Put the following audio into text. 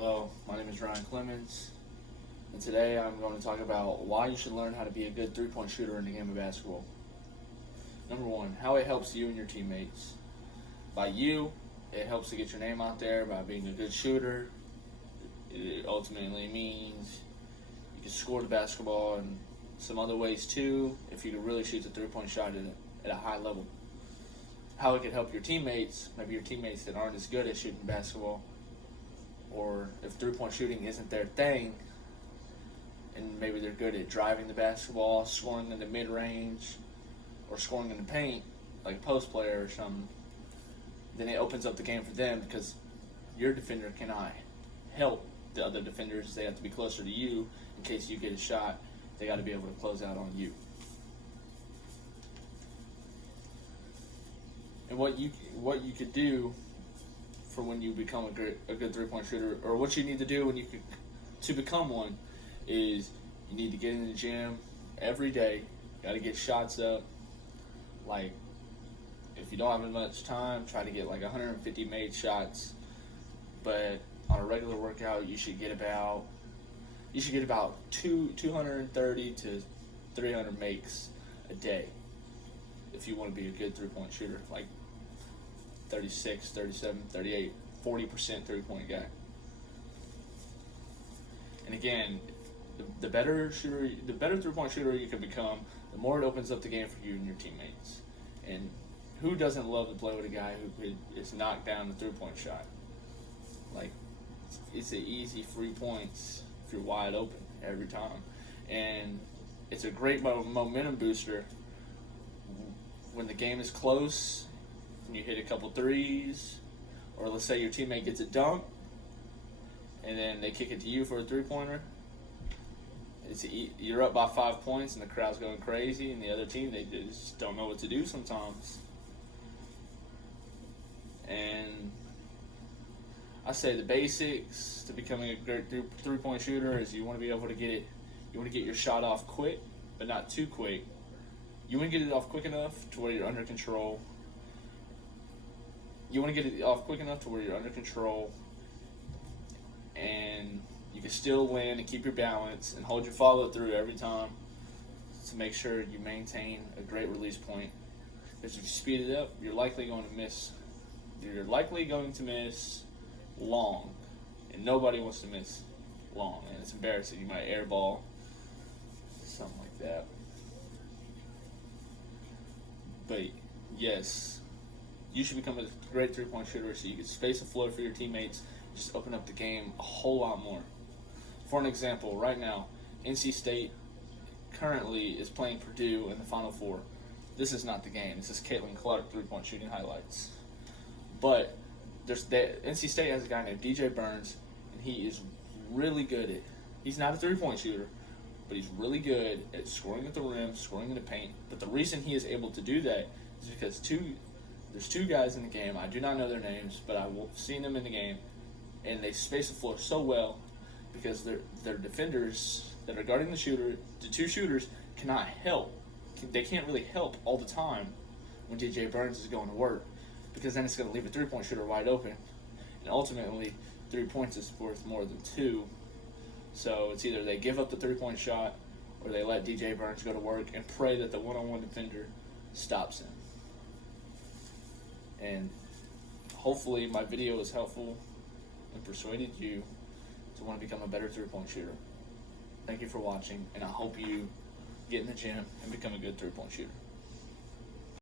Hello, my name is Ryan Clemens, and today I'm going to talk about why you should learn how to be a good three-point shooter in the game of basketball. Number one, how it helps you and your teammates. By you, it helps to get your name out there by being a good shooter. It ultimately means you can score the basketball in some other ways too if you can really shoot the three-point shot at a high level. How it could help your teammates, maybe your teammates that aren't as good at shooting basketball, or if three-point shooting isn't their thing, and maybe they're good at driving the basketball, scoring in the mid-range, or scoring in the paint, like a post player or something, then it opens up the game for them because your defender cannot help the other defenders. They have to be closer to you in case you get a shot. They got to be able to close out on you. And what you could do for when you become a good three-point shooter, or what you need to do to become one, is you need to get in the gym every day. Got to get shots up. Like, if you don't have much time, try to get like 150 made shots. But on a regular workout, you should get about 230 to 300 makes a day if you want to be a good three-point shooter, like 36, 37, 38, 40% three-point guy. And again, the better three-point shooter you can become, the more it opens up the game for you and your teammates. And who doesn't love to play with a guy who is knocked down the three-point shot? Like, it's an easy free points if you're wide open every time. And it's a great momentum booster when the game is close and you hit a couple threes, or let's say your teammate gets a dunk and then they kick it to you for a three-pointer. You're up by 5 points and the crowd's going crazy, and the other team, they just don't know what to do sometimes. And I say the basics to becoming a great three-point shooter is you want to be able to get it. You want to get your shot off quick, but not too quick. You want to get it off quick enough to where you're under control. You want to get it off quick enough to where you're under control, and you can still win and keep your balance and hold your follow through every time to make sure you maintain a great release point. Because if you speed it up, you're likely going to miss. You're likely going to miss long, and nobody wants to miss long, and it's embarrassing. You might airball, something like that. But yes, you should become a great three-point shooter so you can space the floor for your teammates, just open up the game a whole lot more. For an example, right now, NC State currently is playing Purdue in the Final Four. This is not the game. This is Caitlin Clark three-point shooting highlights. But NC State has a guy named DJ Burns, and he is really good at. He's not a three-point shooter, but he's really good at scoring at the rim, scoring in the paint. But the reason he is able to do that is because there's two guys in the game. I do not know their names, but I've seen them in the game, and they space the floor so well because their defenders that are guarding the two shooters cannot help. They can't really help all the time when DJ Burns is going to work, because then it's going to leave a three-point shooter wide open, and ultimately 3 points is worth more than 2. So it's either they give up the three-point shot or they let DJ Burns go to work and pray that the one-on-one defender stops him. And hopefully my video was helpful and persuaded you to want to become a better three-point shooter. Thank you for watching, and I hope you get in the gym and become a good three-point shooter.